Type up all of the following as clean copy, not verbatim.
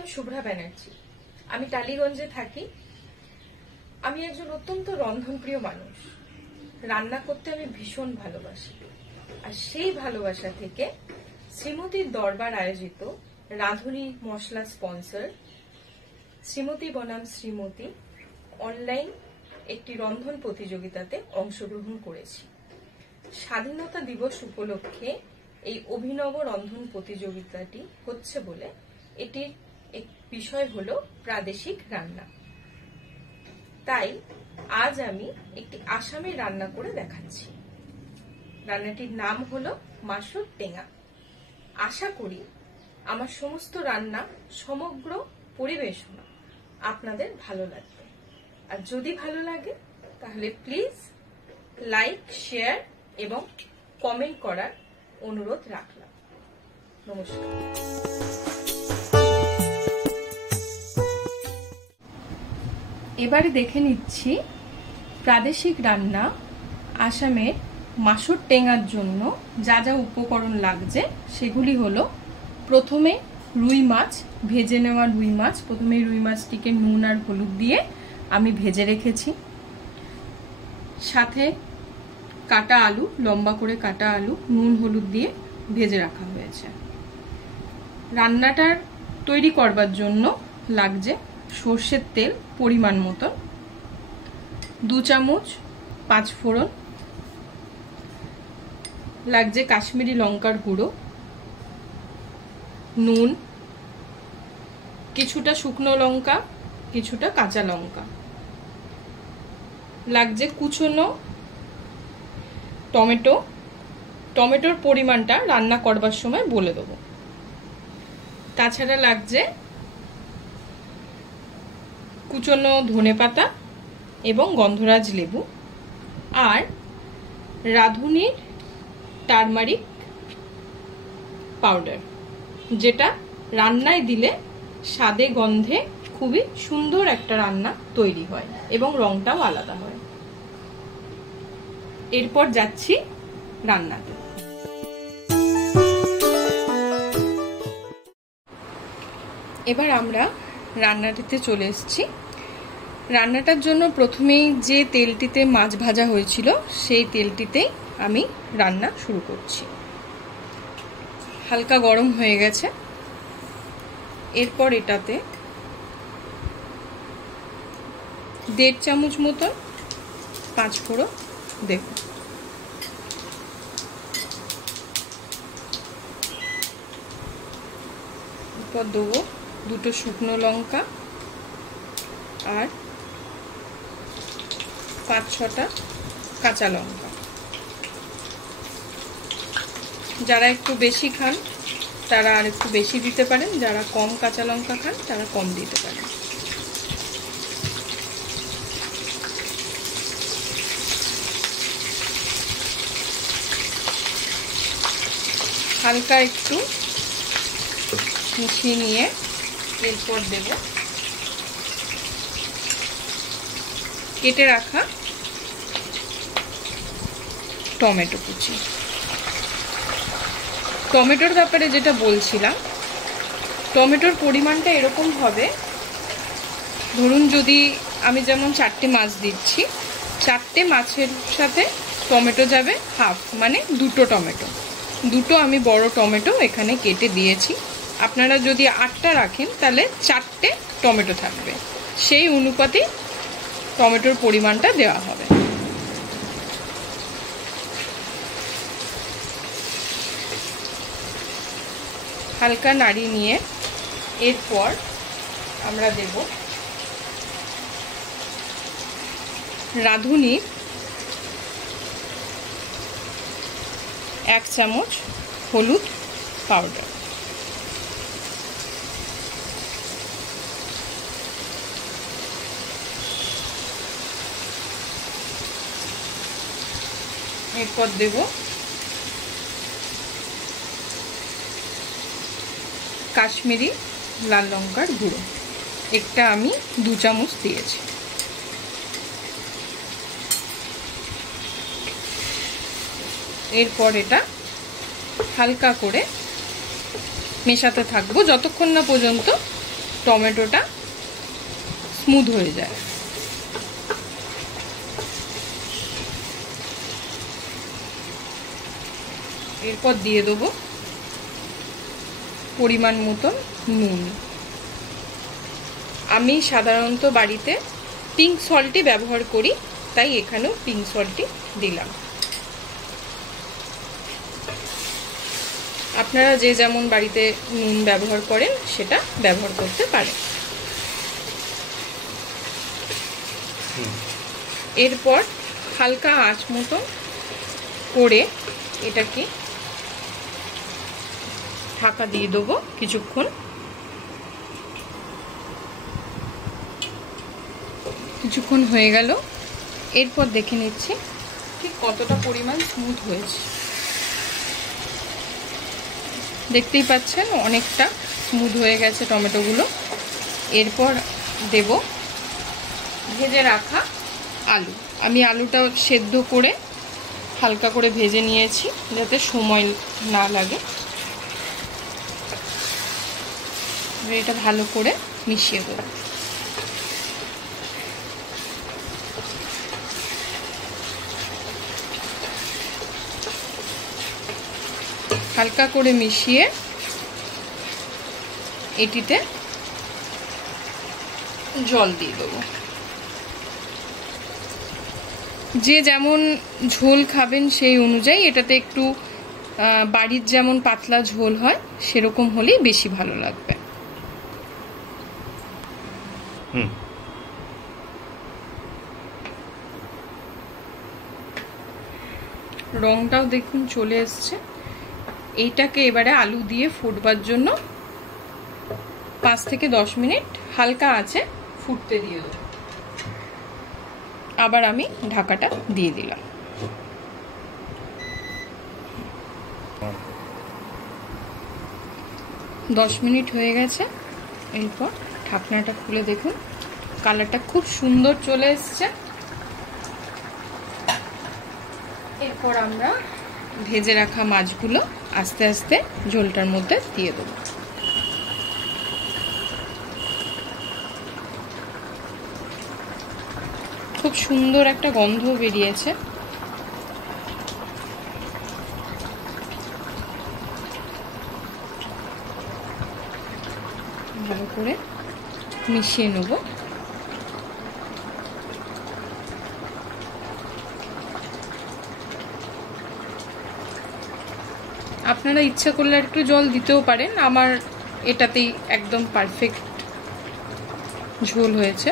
নাম শুভ্রা ব্যানার্জি। আমি টালিগঞ্জে থাকি। আমি একজন অত্যন্ত রন্ধনপ্রিয় মানুষ। রান্না করতে আমি ভীষণ ভালোবাসি। আর সেই ভালোবাসা থেকে শ্রীমতীর দরবার আয়োজিত রাঁধুনি মশলা স্পন্সর শ্রীমতী বনাম শ্রীমতী অনলাইন একটি রন্ধন প্রতিযোগিতাতে অংশগ্রহণ করেছি। স্বাধীনতা দিবস উপলক্ষে এই অভিনব রন্ধন প্রতিযোগিতাটি হচ্ছে বলে এটির এক বিষয় হলো প্রাদেশিক রান্না। তাই আজ আমি একটি আসামি রান্না করে দেখাচ্ছি। রান্নাটির নাম হলো মাসুর টেঙা। আশা করি আমার সমস্ত রান্না সমগ্র পরিবেশনা আপনাদের ভালো লাগবে। আর যদি ভালো লাগে তাহলে প্লিজ লাইক, শেয়ার এবং কমেন্ট করার অনুরোধ রাখলাম। নমস্কার। এবারে দেখে নিচ্ছি প্রাদেশিক রান্না আসামের মাসুর টেঙার জন্য যা যা উপকরণ লাগছে সেগুলি হলো, প্রথমে রুই মাছ, ভেজে নেওয়া রুই মাছ। প্রথমে রুই মাছটিকে নুন আর হলুদ দিয়ে আমি ভেজে রেখেছি। সাথে কাটা আলু, লম্বা করে কাটা আলু নুন হলুদ দিয়ে ভেজে রাখা হয়েছে। রান্নাটার তৈরি করবার জন্য লাগছে সর্ষের তেল পরিমাণ মতো, 2 চামচ 5 ফোড়ন, লাগছে কাশ্মীরি লঙ্কার গুঁড়ো, নুন, কিছুটা শুকনো লঙ্কা, কিছুটা কাঁচা লঙ্কা, লাগছে কুচনো টমেটো। টমেটোর পরিমাণটা রান্না করবার সময় বলে দেবো। তাছাড়া লাগছে কুচনো ধনেপাতা এবং গন্ধরাজ লেবু, আর রাঁধুনির টারমারিক পাউডার, যেটা রান্নায় দিলে স্বাদে গন্ধে খুবই সুন্দর একটা রান্না তৈরি হয় এবং রংটাও আলাদা হয়। এরপর যাচ্ছি রান্নাতে। এবার আমরা রান্নাটিতে চলে এসেছি। রান্নাটার জন্য প্রথমেই যে তেলটিতে মাছ ভাজা হয়েছিল সেই তেলটিতেই আমি রান্না শুরু করছি। হালকা গরম হয়ে গেছে। এরপর এটাতে 1.5 চামচ মতন 5 ফোড়ন দেব। এরপর দেবো 2টো শুকনো লঙ্কা আর 5-6টা কাঁচা লঙ্কা। যারা একটু বেশি খান তারা আর একটু বেশি দিতে পারেন, যারা কম কাঁচা লঙ্কা খান তারা কম দিতে পারেন। হালকা একটু মিশিয়ে নিয়ে এরপর দেব কেটে রাখা টমেটো কুচি। টমেটোর ব্যাপারে যেটা বলছিলাম, টমেটোর পরিমাণটা এরকম হবে, ধরুন যদি আমি যেমন 4টে মাছ দিচ্ছি, 4টে মাছের সাথে টমেটো যাবে হাফ, মানে 2টো টমেটো। 2টো আমি বড় টমেটো এখানে কেটে দিয়েছি। আপনারা যদি 8টা রাখেন তাহলে 4টে টমেটো থাকবে, সেই অনুপাতে টমেটোর পরিমাণটা দেওয়া হবে। হালকা নাড়িয়ে নিয়ে এরপর আমরা দেব রাঁধুনি 1 চামচ হলুদ পাউডার, এরপর দেব কাশ্মীরি লাল লঙ্কার গুঁড়ো, একটা আমি 2 চামচ দিয়েছি। এরপর এটা হালকা করে মেশাতে থাকবো যতক্ষণ না পর্যন্ত টমেটোটা স্মুথ হয়ে যায়। এরপর দিয়ে দেবো পরিমাণ মতন নুন। আমি সাধারণত বাড়িতে পিঙ্ক সল্টই ব্যবহার করি, তাই এখানেও পিঙ্ক সল্টই দিলাম। আপনারা যে যেমন বাড়িতে নুন ব্যবহার করেন সেটা ব্যবহার করতে পারেন। এরপর হালকা আঁচ মতো করে এটাকে ঢাকা দিয়ে দেবো কিছুক্ষণ। কিছুক্ষণ হয়ে গেল, এরপর দেখে নিচ্ছি ঠিক কতটা পরিমাণ স্মুথ হয়েছে। দেখতেই পাচ্ছেন অনেকটা স্মুথ হয়ে গেছে টমেটোগুলো। এরপর দেব ভেজে রাখা আলু। আমি আলুটা সেদ্ধ করে হালকা করে ভেজে নিয়েছি যাতে সময় না লাগে। এটা ভালো করে মিশিয়ে দেবো। হালকা করে মিশিয়ে এটিতে জল দিয়ে দেবো। যে যেমন ঝোল খাবেন সেই অনুযায়ী, এটাতে একটু বাড়ির যেমন পাতলা ঝোল হয় সেরকম হলেই বেশি ভালো লাগবে। রংটাও দেখুন চলে এসছে। এইটাকে এবারে আলু দিয়ে ফুটবার জন্য 5 থেকে 10 মিনিট হালকা আঁচে ফুটতে দিয়ে দেবো। আবার আমি ঢাকাটা দিয়ে দিলাম। দশ মিনিট হয়ে গেছে। এরপর ঢাকনাটা খুলে দেখুন, কালারটা খুব সুন্দর চলে এসছে। এরপর আমরা ভেজে রাখা মাছগুলো আস্তে আস্তে ঝোলটার মধ্যে দিয়ে দেবো। খুব সুন্দর একটা গন্ধ বেরিয়েছে। ভালো করে মিশিয়ে নেব। আপনারা ইচ্ছা করলে একটু জল দিতেও পারেন। আমার এটাতেই একদম পারফেক্ট ঝোল হয়েছে।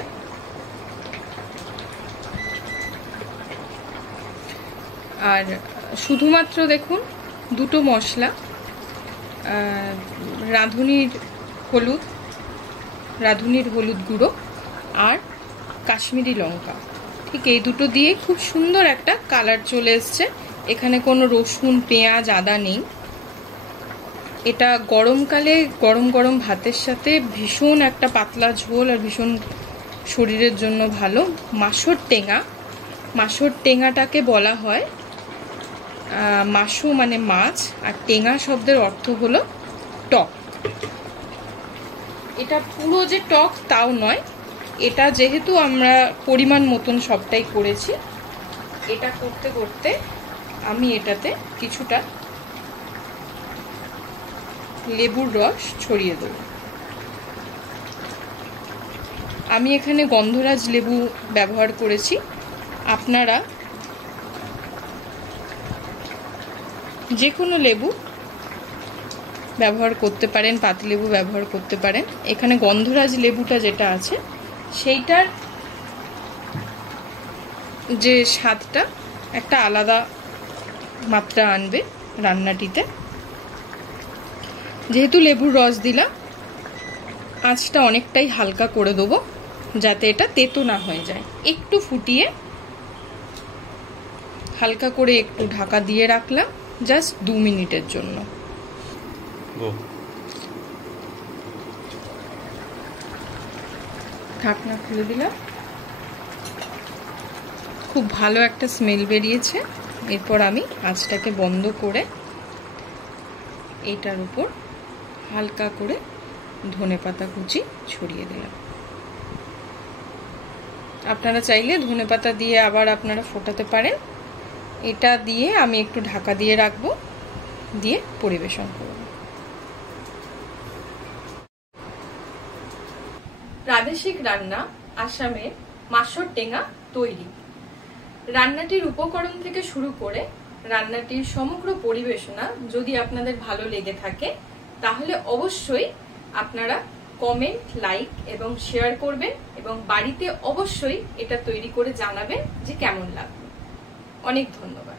আর শুধুমাত্র দেখুন দুটো মশলা, রাঁধুনির হলুদ গুঁড়ো আর কাশ্মীরি লঙ্কা, ঠিক এই দুটো দিয়ে খুব সুন্দর একটা কালার চলে এসছে। এখানে কোনো রসুন, পেঁয়াজ, আদা নেই। এটা গরমকালে গরম গরম ভাতের সাথে ভীষণ একটা পাতলা ঝোল আর ভীষণ শরীরের জন্য ভালো। মাসর টেঙাটাকে বলা হয়, মাসু মানে মাছ, আর টেঙা শব্দের অর্থ হলো টক। এটা পুরো যে টক তাও নয়, এটা যেহেতু আমরা পরিমাণ মতন সবটাই করেছি, এটা করতে করতে আমি এটাতে কিছুটা লেবুর রস ছড়িয়ে দেব। আমি এখানে গন্ধরাজ লেবু ব্যবহার করেছি। আপনারা যে কোনো লেবু ব্যবহার করতে পারেন, পাতিলেবু ব্যবহার করতে পারেন। এখানে গন্ধরাজ লেবুটা যেটা আছে সেইটার যে স্বাদটা একটা আলাদা মাত্রা আনবে রান্নাটিতে। যেহেতু লেবুর রস দিলাম, আঁচটা অনেকটাই হালকা করে দেবো যাতে এটা তেতো না হয়ে যায়। একটু ফুটিয়ে হালকা করে একটু ঢাকা দিয়ে রাখলাম জাস্ট 2 মিনিটের জন্য। ঢাকনা খুলে দিলাম। খুব ভালো একটা স্মেল বেরিয়েছে। এরপর আমি আঁচটাকে বন্ধ করে এটার উপর হালকা করে ধনেপাতা কুচি ছড়িয়ে দিলাম। আপনারা চাইলে ধনেপাতা দিয়ে আবার আপনারা ফোটাতে পারেন। এটা দিয়ে আমি একটু ঢাকা দিয়ে রাখবো, দিয়ে পরিবেশন করব। প্রাদেশিক রান্না আসামের মাছর টেঙা তৈরি। রান্নাটির উপকরণ থেকে শুরু করে রান্নাটির সমগ্র পরিবেশনা যদি আপনাদের ভালো লেগে থাকে তাহলে অবশ্যই আপনারা কমেন্ট, লাইক এবং শেয়ার করবেন এবং বাড়িতে অবশ্যই এটা তৈরি করে জানাবেন যে কেমন লাগবে। অনেক ধন্যবাদ।